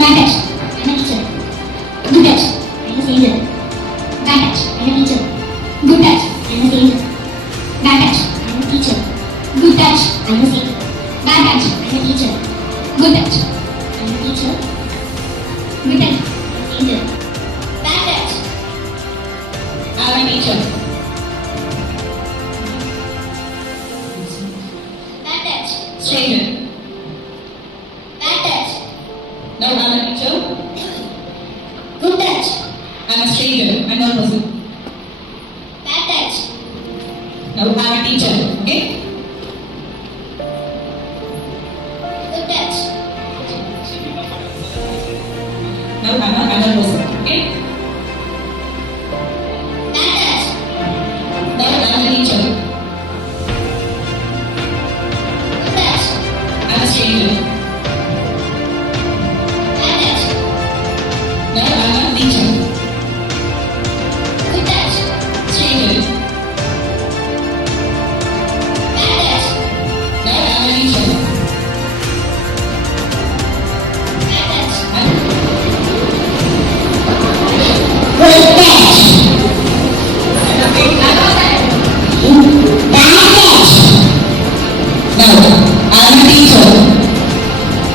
Bad touch. I'm a teacher. Good touch. I'm a stranger. Bad touch. I'm a teacher. Good touch. I'm a stranger. Bad touch. I'm a teacher. Good touch. I'm a stranger. Bad touch. I'm a teacher. Good touch. I'm a teacher. Good touch. I'm a stranger. Bad touch. I'm a teacher. Bad touch. Stranger. Bad touch. No, I'm a teacher. Good touch. I'm a stranger. I'm not a person. Bad touch. No, I'm a teacher. Okay? Good touch. No, I'm not a person.